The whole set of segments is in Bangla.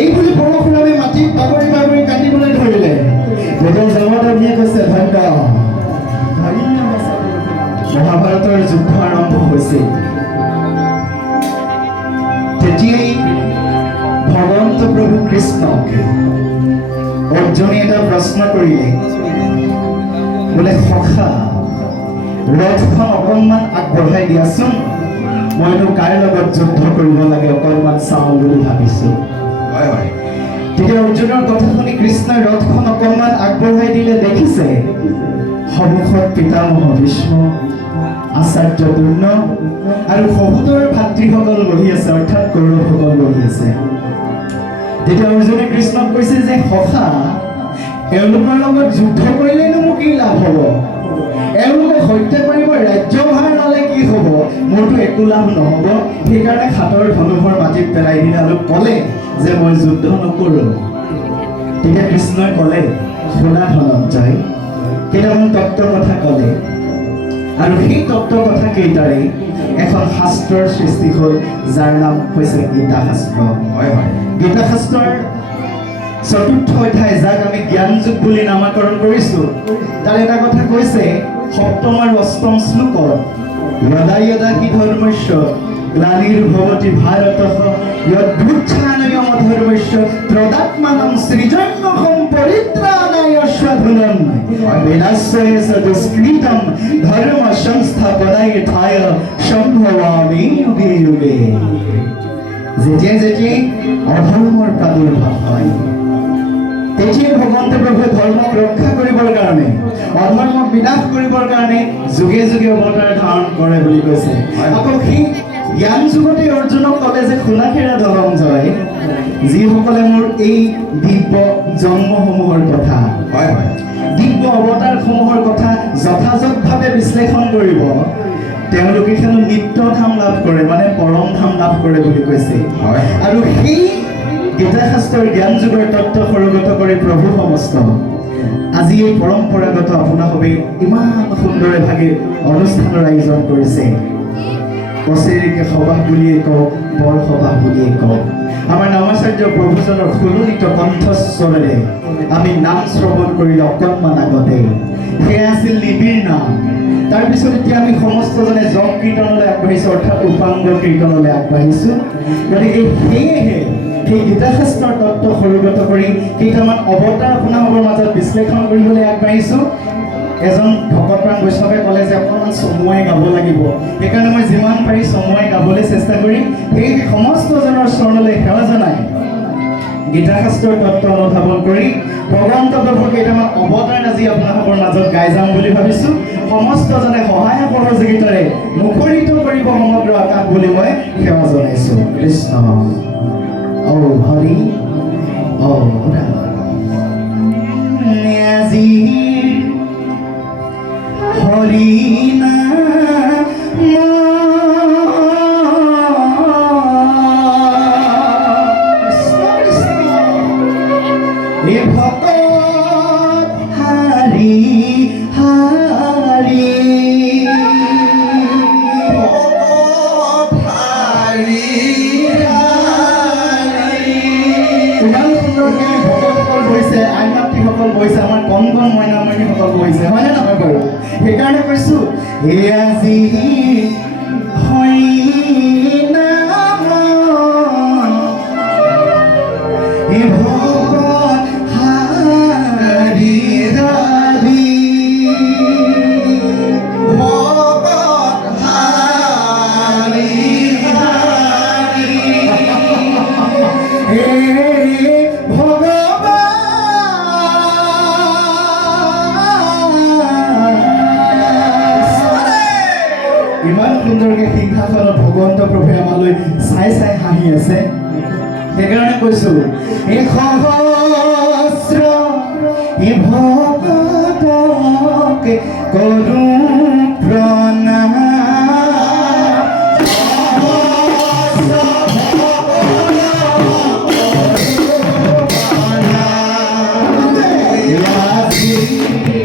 এই বুলি পৰশুৰামে মাটিত বাগৰি বাগৰি কান্দিবলৈ ধৰিলে। তেতিয়া জমাদেৱীয়ে কৈছে ভাগ্য মহাভাৰতৰ যুদ্ধ আৰম্ভ হৈছে। তেতিয়াই ভগৱন্ত প্ৰভু কৃষ্ণক অৰ্জুনে এটা প্ৰশ্ন কৰিলে। বোলে সখা ৰথখন অকণমান আগবঢ়াই দিয়াচোন। মইনো কাৰ লগত যুদ্ধ কৰিব লাগে অকণমান চাওঁ বুলি ভাবিছোঁ। হয় হয়। তেতিয়া অৰ্জুনৰ কথা শুনি কৃষ্ণই ৰথখন অকণমান আগবঢ়াই দিলে দেখিছে সন্মুখত পিতামহ ভীষ্ম আচাৰ্য দুৰ্ণ আৰু সহোদৰ ভাতৃসকল বহি আছে, অৰ্থাৎ কৌৰৱসকল বহি আছে। তেতিয়া অৰ্জুনে কৃষ্ণক কৈছে যে, সখা, এওঁলোকৰ লগত যুদ্ধ কৰিলেনো মোৰ কি লাভ হ'ব? এওঁলোকে হত্যা কৰিব ৰাজ্যভাৰ ল'লে কি হ'ব? মোৰতো একো লাভ নহ'ব। সেইকাৰণে হাতৰ ধনুভৰ মাটিত পেলাই দিলে আৰু ক'লে যে মই যুদ্ধ নকৰোঁ। তেতিয়া কৃষ্ণই ক'লে শুনা ধনঞ্জয় কেইটামান তত্ত্বৰ কথা ক'লে। আৰু সেই তত্ত্বৰ কথা কেইটাৰে এখন শাস্ত্ৰৰ সৃষ্টি হ'ল, যাৰ নাম হৈছে গীতা শাস্ত্ৰ গীতা শাস্ত্ৰৰ চতুৰ্থ অধ্যায়, যাক আমি জ্ঞান যুগ বুলি নামাকৰণ কৰিছোঁ, তাৰ এটা কথা কৈছে, সপ্তম আৰু অষ্টম শ্লোকত যদা যদা গ্লানিৰ্ভৱতি ভাৰতঃ যদুচ্ছানয়ম ধৰ্মস্য ত্ৰদাত্মানম সৃজন্যহম পৰিত্ৰাণায় স্বধুনম বিনাশয়ে স দুষ্কৃতম ধৰ্ম সংস্থাপনায় ঠায় সম্ভৱামি যুগে যুগে যেতিয়াই যেতিয়াই অধৰ্মৰ প্ৰাদুৰ্ভাৱ হয় তেতিয়াই ভগৱন্ত প্ৰভুৱে ধৰ্মক ৰক্ষা কৰিবৰ কাৰণে অধৰ্মক বিনাশ কৰিবৰ কাৰণে যুগে যুগে অৱতাৰ ধাৰণ কৰে বুলি কৈছে। আকৌ সেই জ্ঞান যুগতে অৰ্জুনক ক'লে যে শুনাখেৰা ধনঞ্জয় যিসকলে মোৰ এই দিব্য জন্মসমূহৰ কথা হয় হয়। দিব্য অৱতাৰসমূহৰ কথা যথাযথভাৱে বিশ্লেষণ কৰিব তেওঁলোকে হেনো নিত্য ধাম লাভ কৰে মানে পৰম ধাম লাভ কৰে বুলি কৈছে। আৰু সেই গীতা শাস্ত্ৰৰ জ্ঞান যুগৰ তত্ত্ব সৰুগত কৰি প্ৰভু সমস্ত আজি এই পৰম্পৰাগত আপোনাসৱে ইমান সুন্দৰে ভাগে অনুষ্ঠানৰ আয়োজন কৰিছে। কচেৰিকে সবাহ বুলিয়ে কওক বৰ সবাহ বুলিয়ে কওক। আমাৰ নামাচাৰ্য প্ৰভুজনৰ সুললিত কণ্ঠস্বৰেৰে আমি নাম শ্ৰৱণ কৰিলে অকণমান আগতে। সেয়া আছিল নিবিড় নাম। তাৰপিছত এতিয়া আমি সমস্তজনে জপ কীৰ্তনলৈ আগবাঢ়িছোঁ অৰ্থাৎ উপাংগ কীৰ্তনলৈ আগবাঢ়িছোঁ। গতিকে সেয়েহে সেই গীতাশাস্ত্ৰৰ তত্ত্ব সৰুগত কৰি কেইটামান অৱতাৰ আপোনালোকৰ মাজত বিশ্লেষণ কৰিবলৈ আগবাঢ়িছোঁ। এজন ভকতপ্ৰাণ বৈষ্ণৱে ক'লে যে অকণমান চমুৱাই গাব লাগিব। সেইকাৰণে মই যিমান পাৰি চমুৱাই গাবলৈ চেষ্টা কৰিম। সেই সমস্তজনৰ চৰণলৈ সেৱা জনাই গীতা শাস্ত্ৰৰ তত্ত্ব অনুধাৱন কৰি ভগৱন্ত প্ৰভুৰ কেইটামান অৱতাৰ আজি আপোনালোকৰ মাজত গাই যাম বুলি ভাবিছোঁ। সমস্তজনে সহায় সহযোগিতাৰে মুখৰিত কৰিব সমগ্ৰ আকাশ বুলি মই সেৱা জনাইছোঁ। কৃষ্ণ। ঔ হৰি, ঔ আজি ইমান aqui.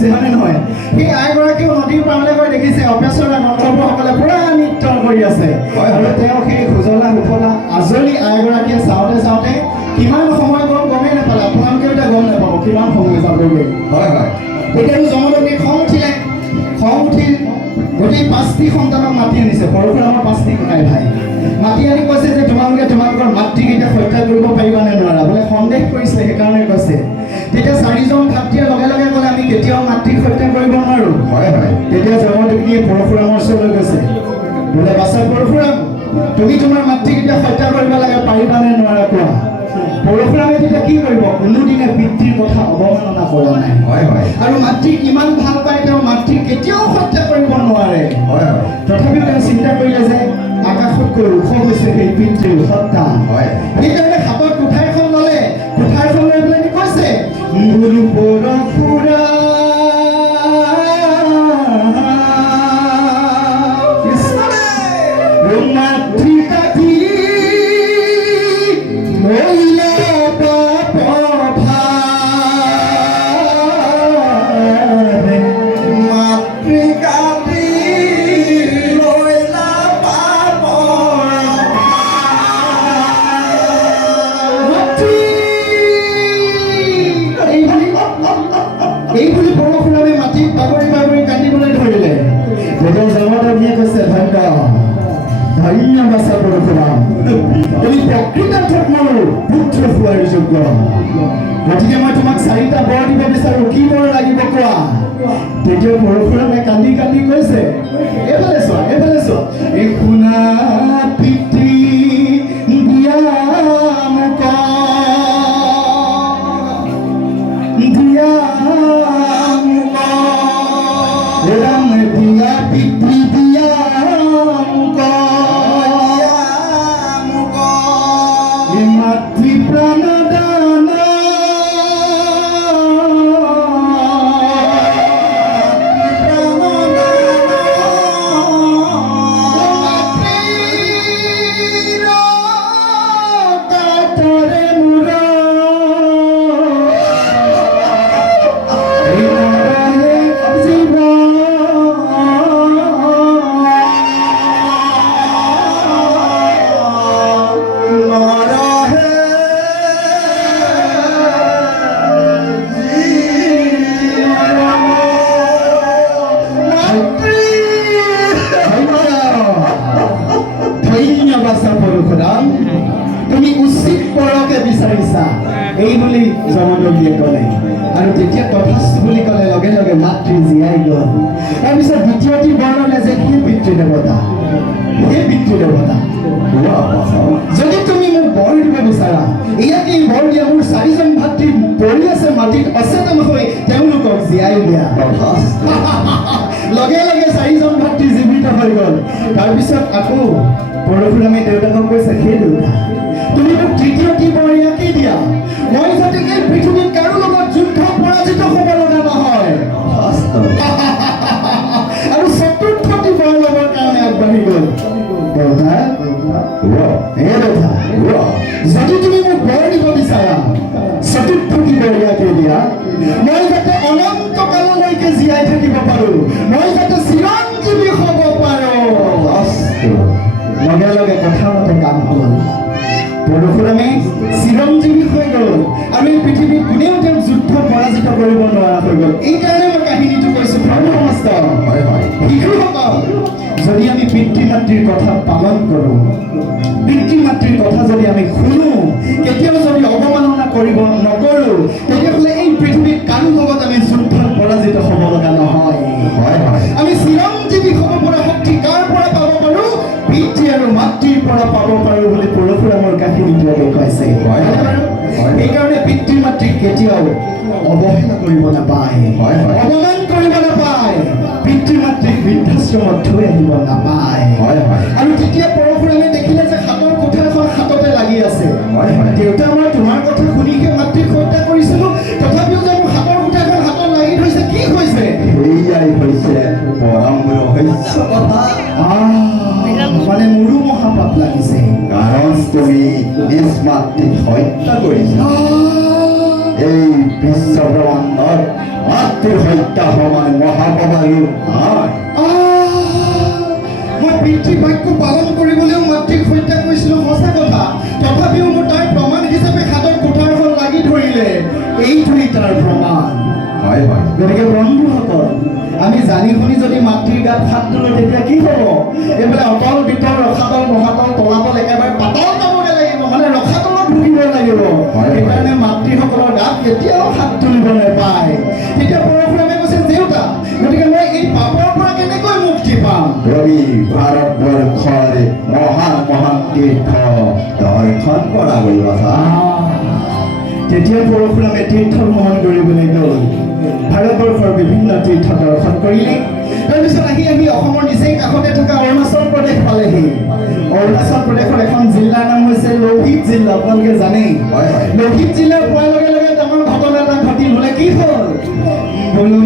নাচিছে হয়নে নহয়? সেই আইগৰাকীও নদীৰ পাৰলৈ গৈ দেখিছে অপেশ্বৰা গন্ধৰ্বসকলে পুৰা নৃত্য কৰি আছে। আৰু তেওঁ সেই সুজলা সুফলা আজৰি আইগৰাকীয়ে চাওঁতে চাওঁতে কিমান সময় গ'ল গমেই নাপালে আপোনালোকেও এতিয়া গম নাপাব কিমান সময় যাবগৈ। হয় হয়। তেতিয়াও জমদগ্নি খং উঠিলে খং উঠি গোটেই পাঁচটি সন্তানক মাতি আনিছে পৰশুৰামৰ পাঁচটি ককাই ভাই। মাতি আনি কৈছে যে তোমালোকে তোমালোকৰ মাতৃক এতিয়া হত্যা কৰিব পাৰিবা নে নোৱাৰা? বোলে সন্দেহ কৰিছে সেইকাৰণে কৈছে। তেতিয়া চাৰিজন ভাতৃয়ে লগে লগে ক'লে আমি কেতিয়াও মাতৃক হত্যা কৰিব নোৱাৰোঁ। হয় হয়। তেতিয়া জমদগ্নিয়ে পৰশুৰামৰ ওচৰলৈ গৈছে। বোলে বাছা পৰশুৰাম তুমি তোমাৰ মাতৃক এতিয়া হত্যা কৰিব লাগে পাৰিবা নে নোৱাৰা কোৱা? পৰশুৰামে তেতিয়া কি কৰিব? কোনোদিনে পিতৃৰ কথা অৱমাননা কৰা নাই। হয় হয়। আৰু মাতৃক ইমান ভালো পায় তেওঁ মাতৃক কেতিয়াও হত্যা কৰিব নোৱাৰে। হয় হয়। তথাপিও তেওঁ চিন্তা কৰিলে যে আকাশতকৈ ওখ হৈছে সেই পিতৃৰ সত্তা। হয়। সেইকাৰণে হাতত কৈছে গুৰু দেৱতা সেই পিতৃ দেৱতা যদি তুমি মোক বৰ দিব বিচাৰা, ইয়াকে বৰ দিয়া মোৰ চাৰিজন ভাতৃ পৰি আছে মাটিত, অচেতন হৈ তেওঁলোকক জীয়াই দিয়া। লগে লগে চাৰিজন ভাতৃ জীৱিত হৈ গ'ল। তাৰপিছত আকৌ পৰশুৰামে দেউতাকক কৈছে সেই দেউতা, তুমি মোক তৃতীয়টি বৰ ইয়াকে দিয়া। মই যাতে এই পৃথিৱীত বৰ দিব বিচাৰা চতুৰ্থটি বৰ ইয়াকে দিয়া? মই যাতে অনন্ত কাললৈকে জীয়াই থাকিব পাৰোঁ মই যাতে চিৰঞ্জীৱী হ'ব পাৰোঁ। লগে লগে কথা মতে কাম হ'ল পৰশুৰামে চিৰঞ্জীৱী হৈ গ'ল। এই পৃথিৱীত কোনেও তেওঁক যুদ্ধ পৰাজিত কৰিব নোৱাৰা হৈ গ'ল। এইকাৰণে মই কাহিনীটো কৈছোঁ প্ৰভু সমস্ত শিশুসকল যদি আমি পিতৃ মাতৃৰ কথা পালন কৰোঁ পিতৃ মাতৃৰ কথা যদি আমি শুনো কেতিয়াও যদি অৱমাননা কৰিব নকৰোঁ তেতিয়াহ'লে এই পৃথিৱীত কাৰো লগত আমি যুদ্ধত পৰাজিত হ'ব লগা নহয় হয় হয় আমি চিৰঞ্জীৱী হ'ব পৰা শক্তি কাৰ পৰা পাব পাৰোঁ পিতৃ আৰু মাতৃৰ পৰা পাব পাৰোঁ বুলি পৰশুৰামৰ কাহিনীটোৱে? হয়। সেইকাৰণে পিতৃ মাতৃক কেতিয়াও অৱহেলা কৰিব নাপায় হয়। কৰিব নাপায় পিতৃ মাতৃক বৃদ্ধাশ্ৰমত থৈ আহিব নাপায়। আৰু তেতিয়া দেউতা মই তোমাৰ কথা শুনিহে মাতৃক হত্যা কৰিছিলো। তথাপিও যে মোৰ হাতৰ কোঠাৰখন হাতত লাগি ধৰিছে কি হৈছে? সেয়াই হৈছে পৰম ৰহস্য। কথা মানে মোৰো মহাপাপ লাগিছে। কাৰণ তুমি নিজ মাতৃক হত্যা কৰিছা। এই বিশ্ব ব্ৰহ্মাণ্ডত মাতৃৰ হত্যা সমান মহাপাপ আৰু নাই। মই পিতৃ বাক্য পালন কৰিবলৈও মাতৃক হত্যা কৰিছিলো সঁচা কথা। তথাপিও মোৰ তাৰ প্ৰমাণ হিচাপে হাতৰ কোঠাৰখন লাগি ধৰিলে। এইটোৱেই তাৰ প্ৰমাণ। হয় হয়। গতিকে বন্ধুসকল আমি জানি শুনি যদি মাতৃৰ গাত হাত তোলো তেতিয়া কি হ'ব? এইফালে অতল বিতল ৰসাতল মহাতল তলাতল একেবাৰে পাতল পাবগৈ লাগিব মানে ৰসাতলত ভুগিব লাগিব। সেইকাৰণে মাতৃসকলৰ গাত কেতিয়াও হাত তুলিব নাপায়। ৰবি ভাৰতবৰ্ষৰ মহান মহান তীৰ্থ দৰ্শন কৰা গ'ল কথা তেতিয়া পৰশুৰামে তীৰ্থ ভ্ৰমণ কৰিবলৈ গ'ল। ভাৰতবৰ্ষৰ বিভিন্ন তীৰ্থ দৰ্শন কৰিলে। তাৰপিছত আহি আহি অসমৰ নিচেই কাষতে থকা অৰুণাচল প্ৰদেশ পালেহি। অৰুণাচল প্ৰদেশৰ এখন জিলাৰ নাম হৈছে লৌহিত জিলা আপোনালোকে জানেই। লৌহিত জিলা পোৱাৰ লগে লগে ডাঙৰ ঘটনা এটা ঘটিল বোলে কি হ'ল? বোলো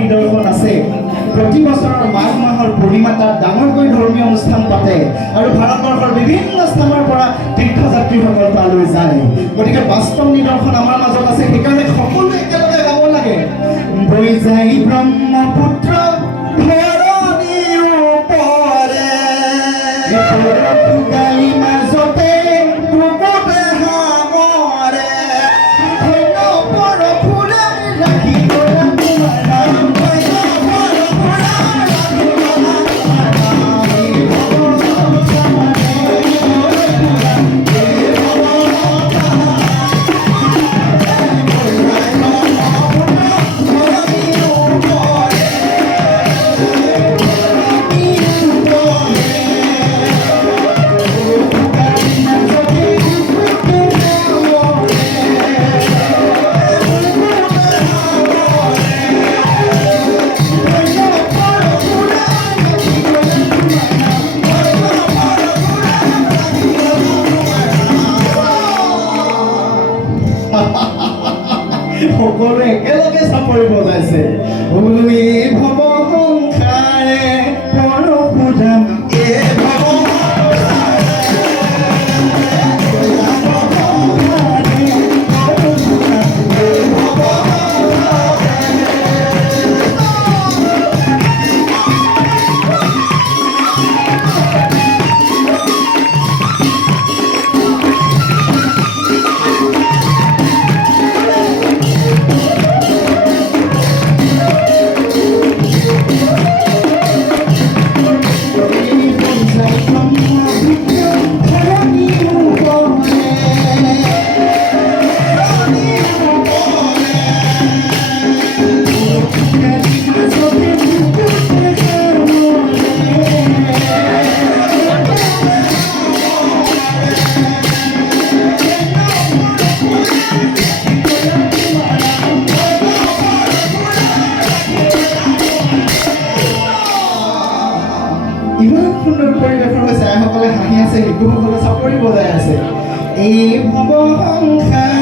নিদৰ্শন আছে। প্ৰতি বছৰৰ মাঘ মাহৰ পূৰ্ণিমা তাত ডাঙৰকৈ ধৰ্মীয় অনুষ্ঠান পাতে আৰু ভাৰতবৰ্ষৰ বিভিন্ন স্থানৰ পৰা তীৰ্থযাত্ৰীসকল তালৈ যায়। গতিকে বাস্তৱ নিদৰ্শন আমাৰ মাজত আছে, সেইকাৰণে সকলোৱে একেলগে গাব লাগে। বৈ যায় ব্ৰহ্মপুত্ৰ সকলোৱে একেলগে চাপৰি বজাইছে। এই ভৱ আছে শিশুসকলে চাপৰি বজাই আছে। এই ভৱ সংসাৰ